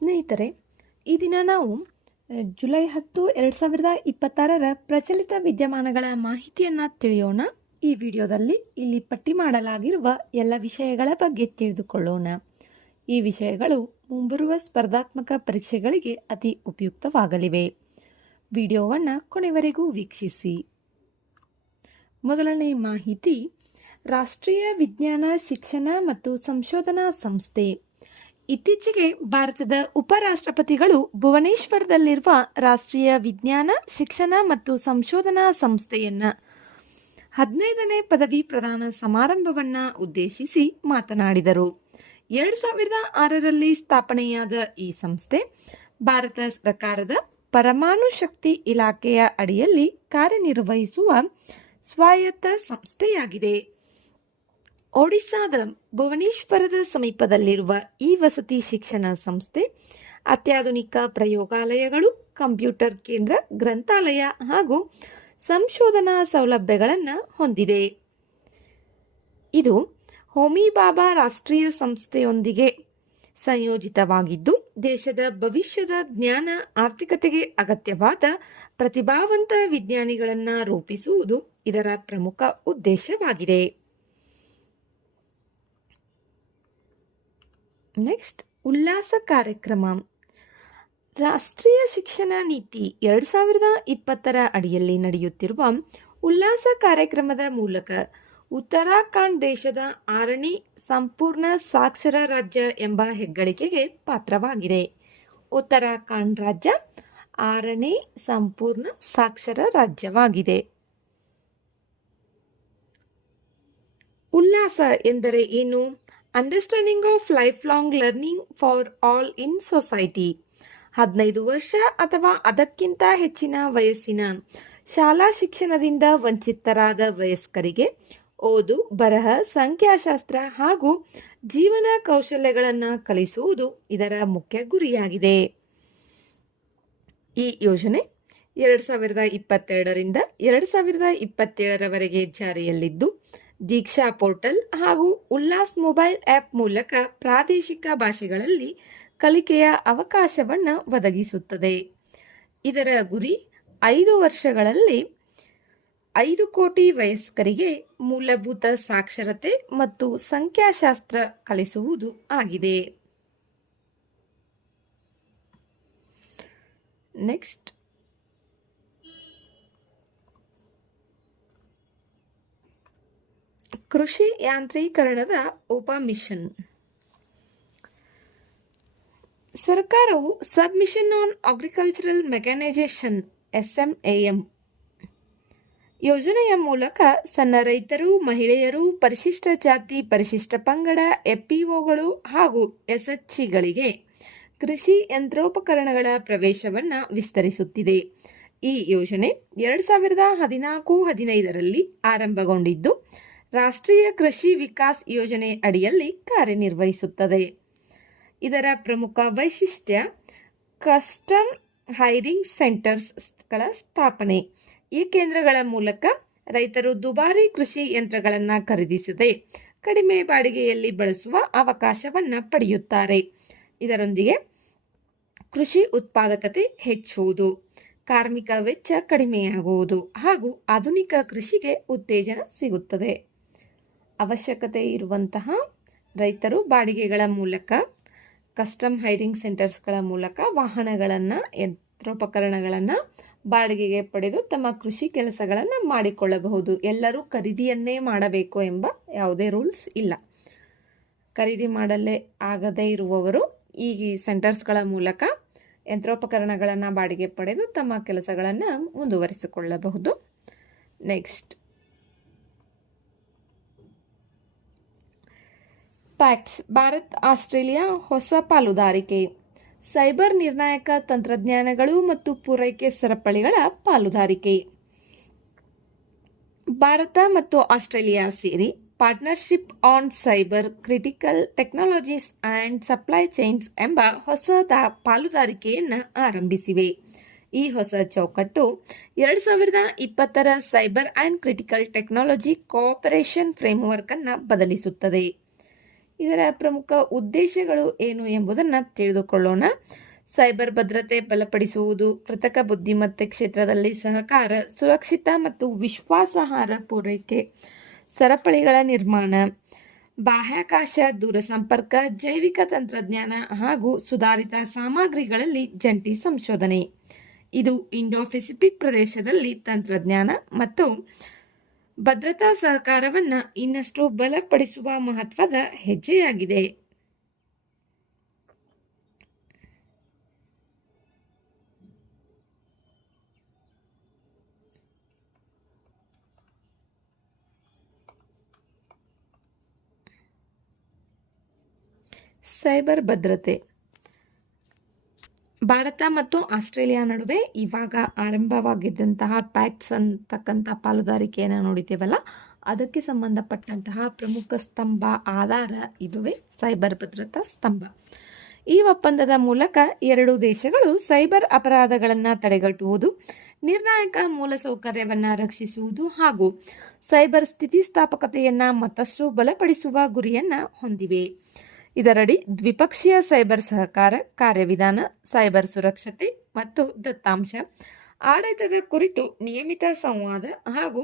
ಸ್ನೇಹಿತರೆ, ಈ ದಿನ ನಾವು ಜುಲೈ 10, 2026 ಪ್ರಚಲಿತ ವಿದ್ಯಮಾನಗಳ ಮಾಹಿತಿಯನ್ನು ತಿಳಿಯೋಣ. ಈ ವಿಡಿಯೋದಲ್ಲಿ ಇಲ್ಲಿ ಪಟ್ಟಿ ಮಾಡಲಾಗಿರುವ ಎಲ್ಲ ವಿಷಯಗಳ ಬಗ್ಗೆ ತಿಳಿದುಕೊಳ್ಳೋಣ. ಈ ವಿಷಯಗಳು ಮುಂಬರುವ ಸ್ಪರ್ಧಾತ್ಮಕ ಪರೀಕ್ಷೆಗಳಿಗೆ ಅತಿ ಉಪಯುಕ್ತವಾಗಲಿವೆ. ವಿಡಿಯೋವನ್ನು ಕೊನೆವರೆಗೂ ವೀಕ್ಷಿಸಿ. ಮೊದಲನೇ ಮಾಹಿತಿ, ರಾಷ್ಟ್ರೀಯ ವಿಜ್ಞಾನ ಶಿಕ್ಷಣ ಮತ್ತು ಸಂಶೋಧನಾ ಸಂಸ್ಥೆ. ಇತ್ತೀಚೆಗೆ ಭಾರತದ ಉಪರಾಷ್ಟ್ರಪತಿಗಳು ಭುವನೇಶ್ವರದಲ್ಲಿರುವ ರಾಷ್ಟ್ರೀಯ ವಿಜ್ಞಾನ ಶಿಕ್ಷಣ ಮತ್ತು ಸಂಶೋಧನಾ ಸಂಸ್ಥೆಯನ್ನು 15ನೇ ಪದವಿ ಪ್ರದಾನ ಸಮಾರಂಭವನ್ನು ಉದ್ದೇಶಿಸಿ ಮಾತನಾಡಿದರು. 2006ರಲ್ಲಿ ಸ್ಥಾಪನೆಯಾದ ಈ ಸಂಸ್ಥೆ ಭಾರತ ಸರ್ಕಾರದ ಪರಮಾಣು ಶಕ್ತಿ ಇಲಾಖೆಯ ಅಡಿಯಲ್ಲಿ ಕಾರ್ಯನಿರ್ವಹಿಸುವ ಸ್ವಾಯತ್ತ ಸಂಸ್ಥೆಯಾಗಿದೆ. ಒಡಿಸ್ಸಾದ ಭುವನೇಶ್ವರದ ಸಮೀಪದಲ್ಲಿರುವ ಈ ವಸತಿ ಶಿಕ್ಷಣ ಸಂಸ್ಥೆ ಅತ್ಯಾಧುನಿಕ ಪ್ರಯೋಗಾಲಯಗಳು, ಕಂಪ್ಯೂಟರ್ ಕೇಂದ್ರ, ಗ್ರಂಥಾಲಯ ಹಾಗೂ ಸಂಶೋಧನಾ ಸೌಲಭ್ಯಗಳನ್ನು ಹೊಂದಿದೆ. ಇದು ಹೋಮಿ ಭಾಭಾ ರಾಷ್ಟ್ರೀಯ ಸಂಸ್ಥೆಯೊಂದಿಗೆ ಸಂಯೋಜಿತವಾಗಿದ್ದು, ದೇಶದ ಭವಿಷ್ಯದ ಜ್ಞಾನ ಆರ್ಥಿಕತೆಗೆ ಅಗತ್ಯವಾದ ಪ್ರತಿಭಾವಂತ ವಿಜ್ಞಾನಿಗಳನ್ನು ರೂಪಿಸುವುದು ಇದರ ಪ್ರಮುಖ ಉದ್ದೇಶವಾಗಿದೆ. ನೆಕ್ಸ್ಟ್, ಉಲ್ಲಾಸ ಕಾರ್ಯಕ್ರಮ. ರಾಷ್ಟ್ರೀಯ ಶಿಕ್ಷಣ ನೀತಿ 2020 ಅಡಿಯಲ್ಲಿ ನಡೆಯುತ್ತಿರುವ ಉಲ್ಲಾಸ ಕಾರ್ಯಕ್ರಮದ ಮೂಲಕ ಉತ್ತರಾಖಂಡ್ ದೇಶದ 6ನೇ ಸಂಪೂರ್ಣ ಸಾಕ್ಷರ ರಾಜ್ಯ ಎಂಬ ಹೆಗ್ಗಳಿಕೆಗೆ ಪಾತ್ರವಾಗಿದೆ. ಉತ್ತರಾಖಂಡ್ ರಾಜ್ಯ 6ನೇ ಸಂಪೂರ್ಣ ಸಾಕ್ಷರ ರಾಜ್ಯವಾಗಿದೆ. ಉಲ್ಲಾಸ ಎಂದರೆ ಏನು? Understanding of life long learning for all in society. 15 ವರ್ಷ ಅಥವಾ ಅದಕ್ಕಿಂತ ಹೆಚ್ಚಿನ ವಯಸ್ಸಿನ ಶಾಲಾ ಶಿಕ್ಷಣದಿಂದ ವಂಚಿತರಾದ ವಯಸ್ಕರಿಗೆ ಓದು, ಬರಹ, ಸಂಖ್ಯಾಶಾಸ್ತ್ರ ಹಾಗೂ ಜೀವನ ಕೌಶಲ್ಯಗಳನ್ನು ಕಲಿಸುವುದು ಇದರ ಮುಖ್ಯ ಗುರಿಯಾಗಿದೆ. ಈ ಯೋಜನೆ 2022ರಿಂದ 2027ರವರೆಗೆ ಜಾರಿಯಲ್ಲಿದ್ದು, ದೀಕ್ಷಾ ಪೋರ್ಟಲ್ ಹಾಗೂ ಉಲ್ಲಾಸ್ ಮೊಬೈಲ್ ಆ್ಯಪ್ ಮೂಲಕ ಪ್ರಾದೇಶಿಕ ಭಾಷೆಗಳಲ್ಲಿ ಕಲಿಕೆಯ ಅವಕಾಶವನ್ನು ಒದಗಿಸುತ್ತದೆ. ಇದರ ಗುರಿ 5 ವರ್ಷಗಳಲ್ಲಿ 5 ಕೋಟಿ ವಯಸ್ಕರಿಗೆ ಮೂಲಭೂತ ಸಾಕ್ಷರತೆ ಮತ್ತು ಸಂಖ್ಯಾಶಾಸ್ತ್ರ ಕಲಿಸುವುದು ಆಗಿದೆ. ನೆಕ್ಸ್ಟ್, ಕೃಷಿ ಯಾಂತ್ರೀಕರಣದ ಉಪಮಿಷನ್. ಸರ್ಕಾರವು submission on agricultural mechanisation SMAM ಯೋಜನೆಯ ಮೂಲಕ ಸಣ್ಣ ರೈತರು, ಮಹಿಳೆಯರು, ಪರಿಶಿಷ್ಟ ಜಾತಿ, ಪರಿಶಿಷ್ಟ ಪಂಗಡ, FPOಗಳು ಹಾಗೂ SHGಗಳಿಗೆ ಕೃಷಿ ಯಂತ್ರೋಪಕರಣಗಳ ಪ್ರವೇಶವನ್ನು ವಿಸ್ತರಿಸುತ್ತಿದೆ. ಈ ಯೋಜನೆ 2014-15ರಲ್ಲಿ ಆರಂಭಗೊಂಡಿದ್ದು, ರಾಷ್ಟ್ರೀಯ ಕೃಷಿ ವಿಕಾಸ್ ಯೋಜನೆ ಅಡಿಯಲ್ಲಿ ಕಾರ್ಯನಿರ್ವಹಿಸುತ್ತದೆ. ಇದರ ಪ್ರಮುಖ ವೈಶಿಷ್ಟ್ಯ ಕಸ್ಟಮ್ ಹೈರಿಂಗ್ ಸೆಂಟರ್ಸ್ಗಳ ಸ್ಥಾಪನೆ. ಈ ಕೇಂದ್ರಗಳ ಮೂಲಕ ರೈತರು ದುಬಾರಿ ಕೃಷಿ ಯಂತ್ರಗಳನ್ನು ಖರೀದಿಸದೆ ಕಡಿಮೆ ಬಾಡಿಗೆಯಲ್ಲಿ ಬಳಸುವ ಅವಕಾಶವನ್ನು ಪಡೆಯುತ್ತಾರೆ. ಇದರೊಂದಿಗೆ ಕೃಷಿ ಉತ್ಪಾದಕತೆ ಹೆಚ್ಚುವುದು, ಕಾರ್ಮಿಕ ವೆಚ್ಚ ಕಡಿಮೆಯಾಗುವುದು ಹಾಗೂ ಆಧುನಿಕ ಕೃಷಿಗೆ ಉತ್ತೇಜನ ಸಿಗುತ್ತದೆ. ಅವಶ್ಯಕತೆ ಇರುವಂತಹ ರೈತರು ಬಾಡಿಗೆಗಳ ಮೂಲಕ, ಕಸ್ಟಮ್ ಹೈರಿಂಗ್ ಸೆಂಟರ್ಸ್ಗಳ ಮೂಲಕ ವಾಹನಗಳನ್ನು, ಯಂತ್ರೋಪಕರಣಗಳನ್ನು ಬಾಡಿಗೆಗೆ ಪಡೆದು ತಮ್ಮ ಕೃಷಿ ಕೆಲಸಗಳನ್ನು ಮಾಡಿಕೊಳ್ಳಬಹುದು. ಎಲ್ಲರೂ ಖರೀದಿಯನ್ನೇ ಮಾಡಬೇಕು ಎಂಬ ಯಾವುದೇ ರೂಲ್ಸ್ ಇಲ್ಲ. ಖರೀದಿ ಮಾಡಲೇ ಆಗದೇ ಇರುವವರು ಈ ಸೆಂಟರ್ಸ್ಗಳ ಮೂಲಕ ಯಂತ್ರೋಪಕರಣಗಳನ್ನು ಬಾಡಿಗೆ ಪಡೆದು ತಮ್ಮ ಕೆಲಸಗಳನ್ನು ಮುಂದುವರಿಸಿಕೊಳ್ಳಬಹುದು. ನೆಕ್ಸ್ಟ್, ಪ್ಯಾಕ್ಟ್ಸ್ ಭಾರತ್ ಆಸ್ಟ್ರೇಲಿಯಾ ಹೊಸ ಪಾಲುದಾರಿಕೆ. ಸೈಬರ್ ನಿರ್ಣಾಯಕ ತಂತ್ರಜ್ಞಾನಗಳು ಮತ್ತು ಪೂರೈಕೆ ಸರಪಳಿಗಳ ಪಾಲುದಾರಿಕೆ. ಭಾರತ ಮತ್ತು ಆಸ್ಟ್ರೇಲಿಯಾ ಸೇರಿ partnership on cyber critical technologies and supply chains ಎಂಬ ಹೊಸ ಪಾಲುದಾರಿಕೆಯನ್ನು ಆರಂಭಿಸಿವೆ. ಈ ಹೊಸ ಚೌಕಟ್ಟು 2020ರ cyber and critical technology cooperation framework ಅನ್ನು ಬದಲಿಸುತ್ತದೆ. ಇದರ ಪ್ರಮುಖ ಉದ್ದೇಶಗಳು ಏನು ಎಂಬುದನ್ನು ತಿಳಿದುಕೊಳ್ಳೋಣ. ಸೈಬರ್ ಭದ್ರತೆ ಬಲಪಡಿಸುವುದು, ಕೃತಕ ಬುದ್ಧಿಮತ್ತೆ ಕ್ಷೇತ್ರದಲ್ಲಿ ಸಹಕಾರ, ಸುರಕ್ಷಿತ ಮತ್ತು ವಿಶ್ವಾಸಾರ್ಹ ಪೂರೈಕೆ ಸರಪಳಿಗಳ ನಿರ್ಮಾಣ, ಬಾಹ್ಯಾಕಾಶ, ದೂರಸಂಪರ್ಕ, ಜೈವಿಕ ತಂತ್ರಜ್ಞಾನ ಹಾಗೂ ಸುಧಾರಿತ ಸಾಮಗ್ರಿಗಳಲ್ಲಿ ಜಂಟಿ ಸಂಶೋಧನೆ. ಇದು ಇಂಡೋ ಪೆಸಿಫಿಕ್ ಪ್ರದೇಶದಲ್ಲಿ ತಂತ್ರಜ್ಞಾನ ಮತ್ತು ಭದ್ರತಾ ಸಹಕಾರವನ್ನು ಇನ್ನಷ್ಟು ಬಲಪಡಿಸುವ ಮಹತ್ವದ ಹೆಜ್ಜೆಯಾಗಿದೆ. ಸೈಬರ್ ಭದ್ರತೆ ಭಾರತ ಮತ್ತು ಆಸ್ಟ್ರೇಲಿಯಾ ನಡುವೆ ಇವಾಗ ಆರಂಭವಾಗಿದ್ದಂತಹ ಪ್ಯಾಕ್ಟ್ಸ್ ಅಂತಕ್ಕಂಥ ಪಾಲುದಾರಿಕೆಯನ್ನು ನೋಡಿದ್ದೇವಲ್ಲ, ಅದಕ್ಕೆ ಸಂಬಂಧಪಟ್ಟಂತಹ ಪ್ರಮುಖ ಸ್ತಂಭ ಆಧಾರ ಇದುವೇ ಸೈಬರ್ ಭದ್ರತಾ ಸ್ತಂಭ. ಈ ಒಪ್ಪಂದದ ಮೂಲಕ ಎರಡೂ ದೇಶಗಳು ಸೈಬರ್ ಅಪರಾಧಗಳನ್ನು ತಡೆಗಟ್ಟುವುದು, ನಿರ್ಣಾಯಕ ಮೂಲಸೌಕರ್ಯವನ್ನು ರಕ್ಷಿಸುವುದು ಹಾಗೂ ಸೈಬರ್ ಸ್ಥಿತಿಸ್ಥಾಪಕತೆಯನ್ನು ಮತ್ತಷ್ಟು ಬಲಪಡಿಸುವ ಗುರಿಯನ್ನು ಹೊಂದಿವೆ. ಇದರಡಿ ದ್ವಿಪಕ್ಷೀಯ ಸೈಬರ್ ಸಹಕಾರ ಕಾರ್ಯವಿಧಾನ, ಸೈಬರ್ ಸುರಕ್ಷತೆ ಮತ್ತು ದತ್ತಾಂಶ ಆಡಳಿತದ ಕುರಿತು ನಿಯಮಿತ ಸಂವಾದ ಹಾಗೂ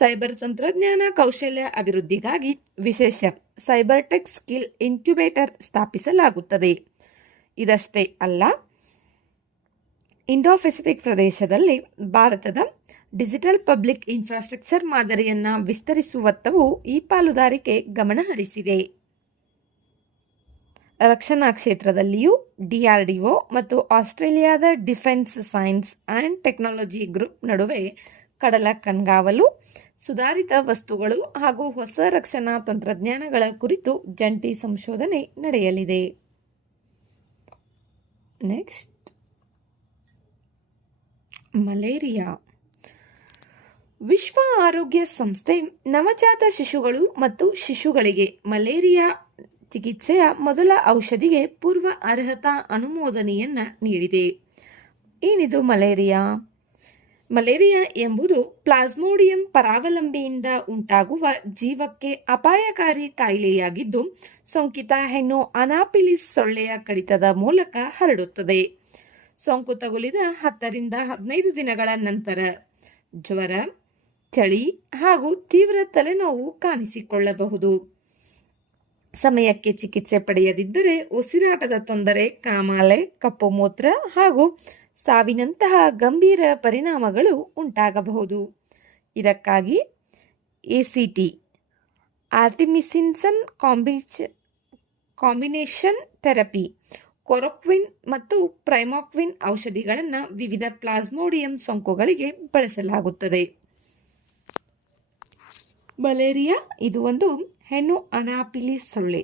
ಸೈಬರ್ ತಂತ್ರಜ್ಞಾನ ಕೌಶಲ್ಯ ಅಭಿವೃದ್ಧಿಗಾಗಿ ವಿಶೇಷ ಸೈಬರ್ ಟೆಕ್ ಸ್ಕಿಲ್ ಇನ್ಕ್ಯುಬೇಟರ್ ಸ್ಥಾಪಿಸಲಾಗುತ್ತದೆ. ಇದಷ್ಟೇ ಅಲ್ಲ, ಇಂಡೋ ಪೆಸಿಫಿಕ್ ಪ್ರದೇಶದಲ್ಲಿ ಭಾರತದ ಡಿಜಿಟಲ್ ಪಬ್ಲಿಕ್ ಇನ್ಫ್ರಾಸ್ಟ್ರಕ್ಚರ್ ಮಾದರಿಯನ್ನು ವಿಸ್ತರಿಸುವತ್ತವೂ ಈ ಪಾಲುದಾರಿಕೆ ಗಮನಹರಿಸಿದೆ. ರಕ್ಷಣಾ ಕ್ಷೇತ್ರದಲ್ಲಿಯೂ DRDO ಮತ್ತು ಆಸ್ಟ್ರೇಲಿಯಾದ defence science and technology group ನಡುವೆ ಕಡಲ ಕಣ್ಗಾವಲು, ಸುಧಾರಿತ ವಸ್ತುಗಳು ಹಾಗೂ ಹೊಸ ರಕ್ಷಣಾ ತಂತ್ರಜ್ಞಾನಗಳ ಕುರಿತು ಜಂಟಿ ಸಂಶೋಧನೆ ನಡೆಯಲಿದೆ. Next, malaria. ವಿಶ್ವ ಆರೋಗ್ಯ ಸಂಸ್ಥೆ ನವಜಾತ ಶಿಶುಗಳು ಮತ್ತು ಶಿಶುಗಳಿಗೆ ಮಲೇರಿಯಾ ಚಿಕಿತ್ಸೆಯ ಮೊದಲ ಔಷಧಿಗೆ ಪೂರ್ವ ಅರ್ಹತಾ ಅನುಮೋದನೆಯನ್ನು ನೀಡಿದೆ. ಏನಿದು ಮಲೇರಿಯಾ? ಮಲೇರಿಯಾ ಎಂಬುದು ಪ್ಲಾಸ್ಮೋಡಿಯಂ ಪರಾವಲಂಬಿಯಿಂದ ಉಂಟಾಗುವ ಜೀವಕ್ಕೆ ಅಪಾಯಕಾರಿ ಕಾಯಿಲೆಯಾಗಿದ್ದು, ಸೋಂಕಿತ ಹೆಣ್ಣು ಅನಾಫಿಲಿಸ್ ಸೊಳ್ಳೆಯ ಕಡಿತದ ಮೂಲಕ ಹರಡುತ್ತದೆ. ಸೋಂಕು ತಗುಲಿದ 10 ರಿಂದ 15 ದಿನಗಳ ನಂತರ ಜ್ವರ, ಚಳಿ ಹಾಗೂ ತೀವ್ರ ತಲೆನೋವು ಕಾಣಿಸಿಕೊಳ್ಳಬಹುದು. ಸಮಯಕ್ಕೆ ಚಿಕಿತ್ಸೆ ಪಡೆಯದಿದ್ದರೆ ಉಸಿರಾಟದ ತೊಂದರೆ, ಕಾಮಾಲೆ, ಕಪ್ಪು ಮೂತ್ರ ಹಾಗೂ ಸಾವಿನಂತಹ ಗಂಭೀರ ಪರಿಣಾಮಗಳು ಉಂಟಾಗಬಹುದು. ಇದಕ್ಕಾಗಿ ACT ಆರ್ಟಿಮಿಸಿನ್ಸನ್ ಕಾಂಬಿನೇಷನ್ ಥೆರಪಿ, ಕೊರೊಕ್ವಿನ್ ಮತ್ತು ಪ್ರೈಮಾಕ್ವಿನ್ ಔಷಧಿಗಳನ್ನು ವಿವಿಧ ಪ್ಲಾಸ್ಮೋಡಿಯಂ ಸೋಂಕುಗಳಿಗೆ ಬಳಸಲಾಗುತ್ತದೆ. ಮಲೇರಿಯಾ ಇದು ಒಂದು ಹೆಣ್ಣು ಅನಾಫಿಲಿಸ್ ಸೊಳ್ಳೆ,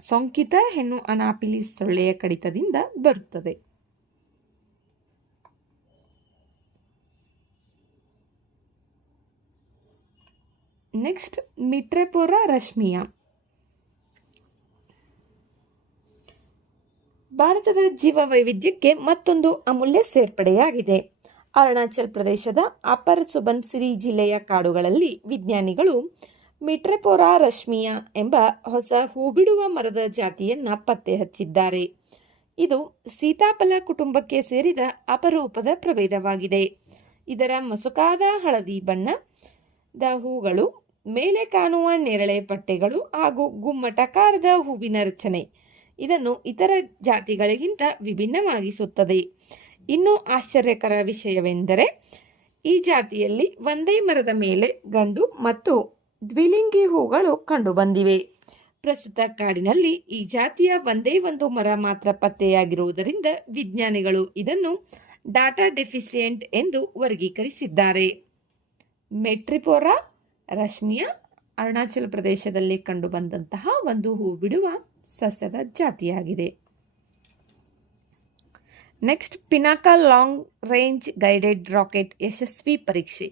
ಸೋಂಕಿತ ಹೆಣ್ಣು ಅನಾಫಿಲಿಸ್ ಸೊಳ್ಳೆಯ ಕಡಿತದಿಂದ ಬರುತ್ತದೆ. ನೆಕ್ಸ್ಟ್, ಮಿಟ್ರೆಪೋರಾ ರಶ್ಮಿಯಾ. ಭಾರತದ ಜೀವ ವೈವಿಧ್ಯಕ್ಕೆ ಮತ್ತೊಂದು ಅಮೂಲ್ಯ ಸೇರ್ಪಡೆಯಾಗಿದೆ. ಅರುಣಾಚಲ್ ಪ್ರದೇಶದ ಅಪರ್ ಸುಬನ್ಸಿರಿ ಜಿಲ್ಲೆಯ ಕಾಡುಗಳಲ್ಲಿ ವಿಜ್ಞಾನಿಗಳು ಮಿಟ್ರೆಪೋರಾ ರಶ್ಮಿಯಾ ಎಂಬ ಹೊಸ ಹೂಬಿಡುವ ಮರದ ಜಾತಿಯನ್ನು ಪತ್ತೆ ಹಚ್ಚಿದ್ದಾರೆ. ಇದು ಸೀತಾಫಲ ಕುಟುಂಬಕ್ಕೆ ಸೇರಿದ ಅಪರೂಪದ ಪ್ರಭೇದವಾಗಿದೆ. ಇದರ ಮಸುಕಾದ ಹಳದಿ ಬಣ್ಣದ ಹೂಗಳು, ಮೇಲೆ ಕಾಣುವ ನೇರಳೆ ಪಟ್ಟೆಗಳು ಹಾಗೂ ಗುಮ್ಮಟಾಕಾರದ ಹೂವಿನ ರಚನೆ ಇದನ್ನು ಇತರ ಜಾತಿಗಳಿಗಿಂತ ವಿಭಿನ್ನವಾಗಿಸುತ್ತದೆ. ಇನ್ನೂ ಆಶ್ಚರ್ಯಕರ ವಿಷಯವೆಂದರೆ ಈ ಜಾತಿಯಲ್ಲಿ ಒಂದೇ ಮರದ ಮೇಲೆ ಗಂಡು ಮತ್ತು ದ್ವಿಲಿಂಗಿ ಹೂಗಳು ಕಂಡುಬಂದಿವೆ. ಪ್ರಸ್ತುತ ಕಾಡಿನಲ್ಲಿ ಈ ಜಾತಿಯ ಒಂದೇ ಒಂದು ಮರ ಮಾತ್ರ ಪತ್ತೆಯಾಗಿರುವುದರಿಂದ ವಿಜ್ಞಾನಿಗಳು ಇದನ್ನು ಡಾಟಾ ಡೆಫಿಸಿಯೆಂಟ್ ಎಂದು ವರ್ಗೀಕರಿಸಿದ್ದಾರೆ. ಮೆಟ್ರಿಪೋರಾ ರಶ್ಮಿಯಾ ಅರುಣಾಚಲ ಪ್ರದೇಶದಲ್ಲಿ ಕಂಡುಬಂದಂತಹ ಒಂದು ಹೂ ಬಿಡುವ ಸಸ್ಯದ ಜಾತಿಯಾಗಿದೆ. Next, pinnacle long range guided rocket ಯಶಸ್ವಿ ಪರೀಕ್ಷೆ.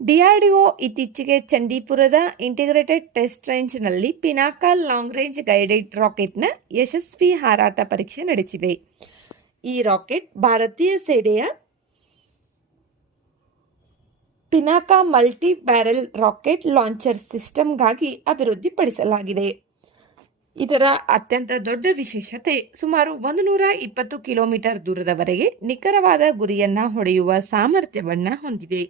DRDO ಇತ್ತೀಚೆಗೆ ಚಂಡೀಪುರದ ಇಂಟಿಗ್ರೇಟೆಡ್ ಟೆಸ್ಟ್ ರೇಂಜ್ನಲ್ಲಿ ಪಿನಾಕಲ್ ಲಾಂಗ್ ರೇಂಜ್ ಗೈಡೆಡ್ ರಾಕೆಟ್ನ ಯಶಸ್ವಿ ಹಾರಾಟ ಪರೀಕ್ಷೆ ನಡೆಸಿದೆ. ಈ ರಾಕೆಟ್ ಭಾರತೀಯ ಸೇನೆಯ Pinaka multi barrel rocket launcher ಸಿಸ್ಟಮ್ಗಾಗಿ ಅಭಿವೃದ್ಧಿಪಡಿಸಲಾಗಿದೆ. ಇದರ ಅತ್ಯಂತ ದೊಡ್ಡ ವಿಶೇಷತೆ ಸುಮಾರು 120 ಕಿಲೋಮೀಟರ್ ದೂರದವರೆಗೆ ನಿಖರವಾದ ಗುರಿಯನ್ನು ಹೊಡೆಯುವ ಸಾಮರ್ಥ್ಯವನ್ನು ಹೊಂದಿದೆ.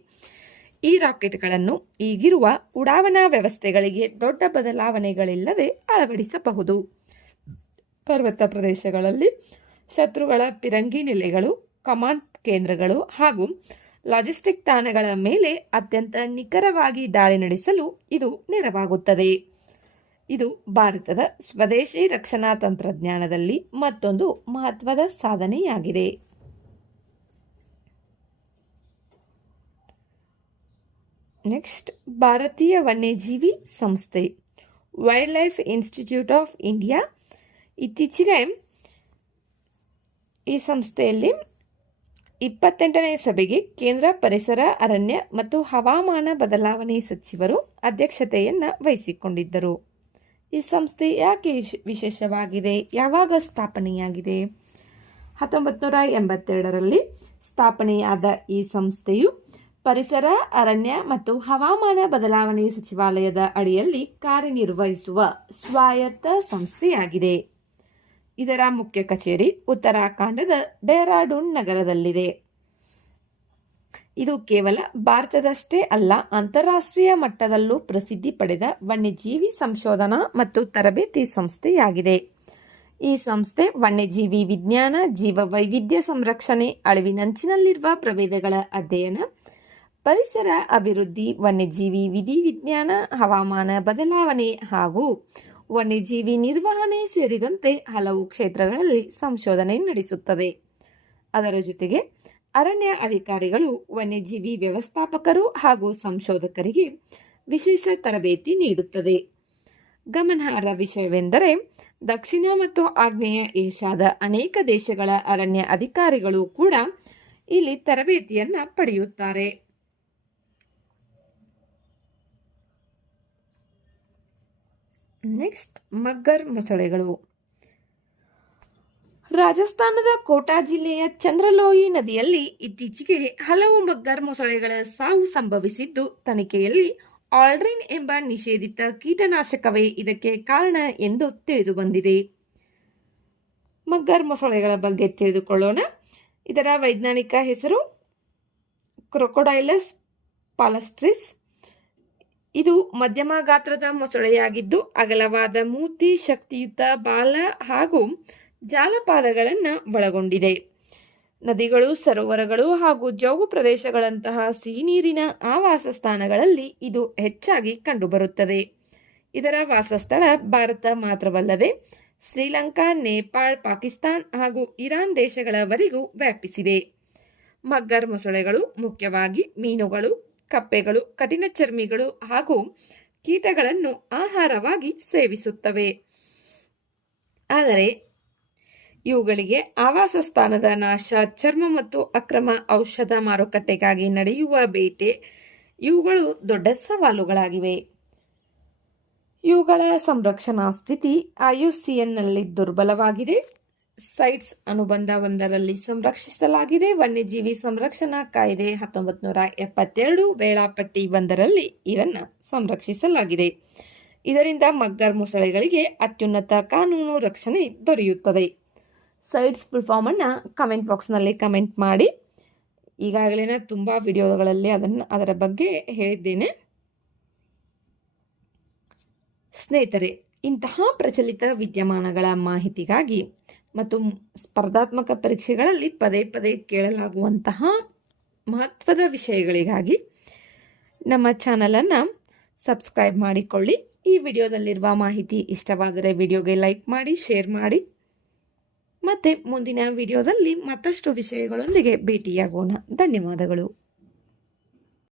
ಈ ರಾಕೆಟ್ಗಳನ್ನು ಈಗಿರುವ ಉಡಾವಣಾ ವ್ಯವಸ್ಥೆಗಳಿಗೆ ದೊಡ್ಡ ಬದಲಾವಣೆಗಳಿಲ್ಲದೆ ಅಳವಡಿಸಬಹುದು. ಪರ್ವತ ಪ್ರದೇಶಗಳಲ್ಲಿ ಶತ್ರುಗಳ ಪಿರಂಗಿ ನೆಲೆಗಳು, ಕಮಾಂಡ್ ಕೇಂದ್ರಗಳು ಹಾಗೂ ಲಾಜಿಸ್ಟಿಕ್ ತಾಣಗಳ ಮೇಲೆ ಅತ್ಯಂತ ನಿಖರವಾಗಿ ದಾಳಿ ನಡೆಸಲು ಇದು ನೆರವಾಗುತ್ತದೆ. ಇದು ಭಾರತದ ಸ್ವದೇಶಿ ರಕ್ಷಣಾ ತಂತ್ರಜ್ಞಾನದಲ್ಲಿ ಮತ್ತೊಂದು ಮಹತ್ವದ ಸಾಧನೆಯಾಗಿದೆ. ನೆಕ್ಸ್ಟ್, ಭಾರತೀಯ ವನ್ಯಜೀವಿ ಸಂಸ್ಥೆ wild life institute of India. ಇತ್ತೀಚೆಗೆ ಈ ಸಂಸ್ಥೆಯಲ್ಲಿ 28ನೇ ಸಭೆಗೆ ಕೇಂದ್ರ ಪರಿಸರ, ಅರಣ್ಯ ಮತ್ತು ಹವಾಮಾನ ಬದಲಾವಣೆ ಸಚಿವರು ಅಧ್ಯಕ್ಷತೆಯನ್ನು ವಹಿಸಿಕೊಂಡಿದ್ದರು. ಈ ಸಂಸ್ಥೆ ಯಾಕೆ ವಿಶೇಷವಾಗಿದೆ? ಯಾವಾಗ ಸ್ಥಾಪನೆಯಾಗಿದೆ? 1982ರಲ್ಲಿ ಸ್ಥಾಪನೆಯಾದ ಈ ಸಂಸ್ಥೆಯು ಪರಿಸರ, ಅರಣ್ಯ ಮತ್ತು ಹವಾಮಾನ ಬದಲಾವಣೆ ಸಚಿವಾಲಯದ ಅಡಿಯಲ್ಲಿ ಕಾರ್ಯನಿರ್ವಹಿಸುವ ಸ್ವಾಯತ್ತ ಸಂಸ್ಥೆಯಾಗಿದೆ. ಇದರ ಮುಖ್ಯ ಕಚೇರಿ ಉತ್ತರಾಖಂಡದ ಡೆಹ್ರಾಡೂನ್ ನಗರದಲ್ಲಿದೆ. ಇದು ಕೇವಲ ಭಾರತದಷ್ಟೇ ಅಲ್ಲ, ಅಂತಾರಾಷ್ಟ್ರೀಯ ಮಟ್ಟದಲ್ಲೂ ಪ್ರಸಿದ್ಧಿ ಪಡೆದ ವನ್ಯಜೀವಿ ಸಂಶೋಧನಾ ಮತ್ತು ತರಬೇತಿ ಸಂಸ್ಥೆಯಾಗಿದೆ. ಈ ಸಂಸ್ಥೆ ವನ್ಯಜೀವಿ ವಿಜ್ಞಾನ, ಜೀವ ವೈವಿಧ್ಯ ಸಂರಕ್ಷಣೆ, ಅಳಿವಿನಂಚಿನಲ್ಲಿರುವ ಪ್ರಭೇದಗಳ ಅಧ್ಯಯನ, ಪರಿಸರ ಅಭಿವೃದ್ಧಿ, ವನ್ಯಜೀವಿ ವಿಧಿವಿಜ್ಞಾನ, ಹವಾಮಾನ ಬದಲಾವಣೆ ಹಾಗೂ ವನ್ಯಜೀವಿ ನಿರ್ವಹಣೆ ಸೇರಿದಂತೆ ಹಲವು ಕ್ಷೇತ್ರಗಳಲ್ಲಿ ಸಂಶೋಧನೆ ನಡೆಸುತ್ತದೆ. ಅದರ ಜೊತೆಗೆ ಅರಣ್ಯ ಅಧಿಕಾರಿಗಳು, ವನ್ಯಜೀವಿ ವ್ಯವಸ್ಥಾಪಕರು ಹಾಗೂ ಸಂಶೋಧಕರಿಗೆ ವಿಶೇಷ ತರಬೇತಿ ನೀಡುತ್ತದೆ. ಗಮನಾರ್ಹ ವಿಷಯವೆಂದರೆ ದಕ್ಷಿಣ ಮತ್ತು ಆಗ್ನೇಯ ಏಷ್ಯಾದ ಅನೇಕ ದೇಶಗಳ ಅರಣ್ಯ ಅಧಿಕಾರಿಗಳು ಕೂಡ ಇಲ್ಲಿ ತರಬೇತಿಯನ್ನು ಪಡೆಯುತ್ತಾರೆ. ನೆಕ್ಸ್ಟ್, ಮಗ್ಗರ್ ಮೊಸಳೆಗಳು. ರಾಜಸ್ಥಾನದ ಕೋಟಾ ಜಿಲ್ಲೆಯ ಚಂದ್ರಲೋಯಿ ನದಿಯಲ್ಲಿ ಇತ್ತೀಚೆಗೆ ಹಲವು ಮಗ್ಗರ್ ಮೊಸಳೆಗಳ ಸಾವು ಸಂಭವಿಸಿದ್ದು, ತನಿಖೆಯಲ್ಲಿ ಆಲ್ಡ್ರಿನ್ ಎಂಬ ನಿಷೇಧಿತ ಕೀಟನಾಶಕವೇ ಇದಕ್ಕೆ ಕಾರಣ ಎಂದು ತಿಳಿದುಬಂದಿದೆ. ಮಗ್ಗರ್ ಮೊಸಳೆಗಳ ಬಗ್ಗೆ ತಿಳಿದುಕೊಳ್ಳೋಣ. ಇದರ ವೈಜ್ಞಾನಿಕ ಹೆಸರು ಕ್ರೊಕೊಡೈಲಸ್ ಪಾಲಸ್ಟ್ರಿಸ್. ಇದು ಮಧ್ಯಮ ಗಾತ್ರದ ಮೊಸಳೆಯಾಗಿದ್ದು, ಅಗಲವಾದ ಮೂತಿ, ಶಕ್ತಿಯುತ ಬಾಲ ಹಾಗೂ ಜಾಲಪಾದಗಳನ್ನು ಒಳಗೊಂಡಿದೆ. ನದಿಗಳು, ಸರೋವರಗಳು ಹಾಗೂ ಜೌಗು ಪ್ರದೇಶಗಳಂತಹ ಸಿಹಿನೀರಿನ ಆವಾಸ ಸ್ಥಾನಗಳಲ್ಲಿ ಇದು ಹೆಚ್ಚಾಗಿ ಕಂಡುಬರುತ್ತದೆ. ಇದರ ವಾಸಸ್ಥಳ ಭಾರತ ಮಾತ್ರವಲ್ಲದೆ ಶ್ರೀಲಂಕಾ, ನೇಪಾಳ, ಪಾಕಿಸ್ತಾನ್ ಹಾಗೂ ಇರಾನ್ ದೇಶಗಳವರೆಗೂ ವ್ಯಾಪಿಸಿದೆ. ಮಗ್ಗರ್ ಮೊಸಳೆಗಳು ಮುಖ್ಯವಾಗಿ ಮೀನುಗಳು, ಕಪ್ಪೆಗಳು, ಕಠಿಣ ಚರ್ಮಿಗಳು ಹಾಗೂ ಕೀಟಗಳನ್ನು ಆಹಾರವಾಗಿ ಸೇವಿಸುತ್ತವೆ. ಆದರೆ ಇವುಗಳಿಗೆ ಆವಾಸ ಸ್ಥಾನದ ನಾಶ, ಚರ್ಮ ಮತ್ತು ಅಕ್ರಮ ಔಷಧ ಮಾರುಕಟ್ಟೆಗಾಗಿ ನಡೆಯುವ ಬೇಟೆ ಇವುಗಳು ದೊಡ್ಡ ಸವಾಲುಗಳಾಗಿವೆ. ಇವುಗಳ ಸಂರಕ್ಷಣಾ ಸ್ಥಿತಿ IUCNನಲ್ಲಿ ದುರ್ಬಲವಾಗಿದೆ. ಸೈಟ್ಸ್ ಅನುಬಂಧ 1ರಲ್ಲಿ ಸಂರಕ್ಷಿಸಲಾಗಿದೆ. ವನ್ಯಜೀವಿ ಸಂರಕ್ಷಣಾ ಕಾಯ್ದೆ 1972 ವೇಳಾಪಟ್ಟಿ 1ರಲ್ಲಿ ಇದನ್ನು ಸಂರಕ್ಷಿಸಲಾಗಿದೆ. ಇದರಿಂದ ಮಗ್ಗರ್ ಮೊಸಳೆಗಳಿಗೆ ಅತ್ಯುನ್ನತ ಕಾನೂನು ರಕ್ಷಣೆ ದೊರೆಯುತ್ತದೆ. ಸೈಟ್ಸ್ ಫುಲ್ ಫಾರ್ಮನ್ನು ಕಮೆಂಟ್ ಬಾಕ್ಸ್ನಲ್ಲಿ ಕಮೆಂಟ್ ಮಾಡಿ. ಈಗಾಗಲೇ ತುಂಬ ವಿಡಿಯೋಗಳಲ್ಲಿ ಅದರ ಬಗ್ಗೆ ಹೇಳಿದ್ದೇನೆ. ಸ್ನೇಹಿತರೆ, ಇಂತಹ ಪ್ರಚಲಿತ ವಿದ್ಯಮಾನಗಳ ಮಾಹಿತಿಗಾಗಿ ಮತ್ತು ಸ್ಪರ್ಧಾತ್ಮಕ ಪರೀಕ್ಷೆಗಳಲ್ಲಿ ಪದೇ ಪದೇ ಕೇಳಲಾಗುವಂತಹ ಮಹತ್ವದ ವಿಷಯಗಳಿಗಾಗಿ ನಮ್ಮ ಚಾನಲನ್ನು ಸಬ್ಸ್ಕ್ರೈಬ್ ಮಾಡಿಕೊಳ್ಳಿ. ಈ ವಿಡಿಯೋದಲ್ಲಿರುವ ಮಾಹಿತಿ ಇಷ್ಟವಾದರೆ ವಿಡಿಯೋಗೆ ಲೈಕ್ ಮಾಡಿ, ಶೇರ್ ಮಾಡಿ. ಮತ್ತೆ ಮುಂದಿನ ವಿಡಿಯೋದಲ್ಲಿ ಮತ್ತಷ್ಟು ವಿಷಯಗಳೊಂದಿಗೆ ಭೇಟಿಯಾಗೋಣ. ಧನ್ಯವಾದಗಳು.